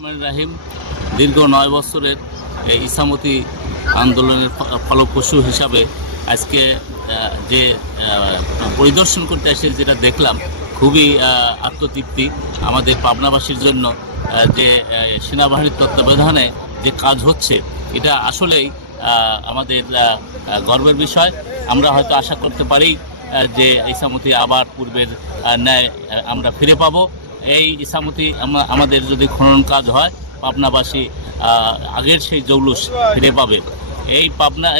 রহমান রাহিম দীর্ঘ 9 বছরের ইসামতি আন্দোলনের ফলপ্রসূ হিসাবে আজকে যে পরিদর্শন করতে এসে যেটা দেখলাম খুবই আত্মতৃপ্তি আমাদের পাবনাবাসীর জন্য। যে সেনাবাহিনীর তত্ত্বাবধানে যে কাজ হচ্ছে এটা আসলেই আমাদের গর্বের বিষয়। আমরা হয়তো আশা করতে পারি যে ইসামতি আবার পূর্বের ন্যায় আমরা ফিরে পাবো। এই ইসামতি আমাদের যদি খনন কাজ হয় পাবনাবাসী আগের সেই জৌলুস ফিরে পাবে।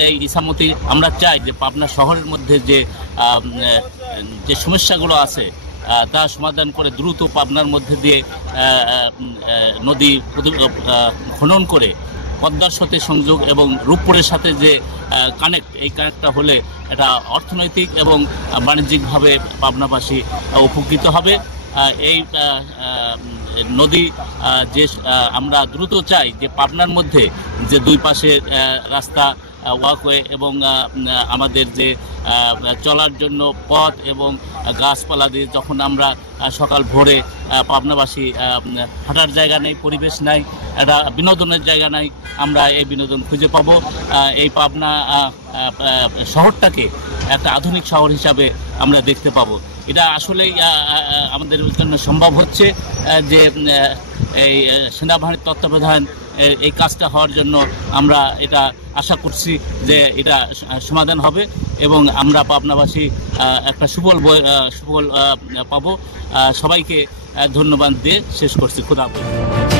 এই ইসামতি আমরা চাই যে পাবনা শহরের মধ্যে যে সমস্যাগুলো আছে তা সমাধান করে দ্রুত পাবনার মধ্যে দিয়ে নদী খনন করে পদ্মার সাথে সংযোগ এবং রূপপুরের সাথে যে এই কানেক্টটা হলে এটা অর্থনৈতিক এবং বাণিজ্যিকভাবে পাবনাবাসী উপকৃত হবে। এই নদী যে আমরা দ্রুত চাই যে পাবনার মধ্যে যে দুই পাশে রাস্তা ওয়াকওয়ে এবং আমাদের যে চলার জন্য পথ এবং গাছপালা দিয়ে যখন আমরা সকাল ভোরে পাবনাবাসী হাঁটার জায়গা নেই, পরিবেশ নাই, একটা বিনোদনের জায়গা নাই, আমরা এই বিনোদন খুঁজে পাবো। এই পাবনা শহরটাকে একটা আধুনিক শহর হিসাবে আমরা দেখতে পাবো। এটা আসলেই আমাদের জন্য সম্ভব হচ্ছে যে এই সেনাবাহিনীর তত্ত্বাবধান এই কাজটা হওয়ার জন্য আমরা এটা আশা করছি যে এটা সমাধান হবে এবং আমরা পাবনাবাসী একটা সুফল পাবো। সবাইকে ধন্যবাদ দিয়ে শেষ করছি। খোদা হাফেজ।